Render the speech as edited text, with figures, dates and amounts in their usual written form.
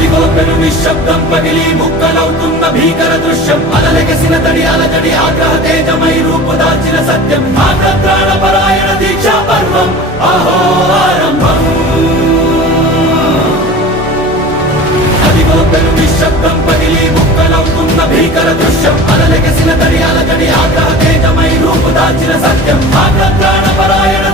అదిగో పెను నిశ్శబ్దం పగిలి ముక్కలవుతున్న భీకర దృశ్యం అలలెగసిన తడి అలజడి ఆగ్రహ తేజమై రూపుదాల్చిన సత్యం ఆగ్రత్రాణ పరాయణ దీక్షా పర్వం అహో ఆరంభం అదిగో పెను నిశ్శబ్దం పగిలి ముక్కలవుతున్న భీకర దృశ్యం అలలెగసిన తడి అలజడి ఆగ్రహ తేజమై రూపుదాల్చిన సత్యం ఆగ్రత్రాణ పరాయణ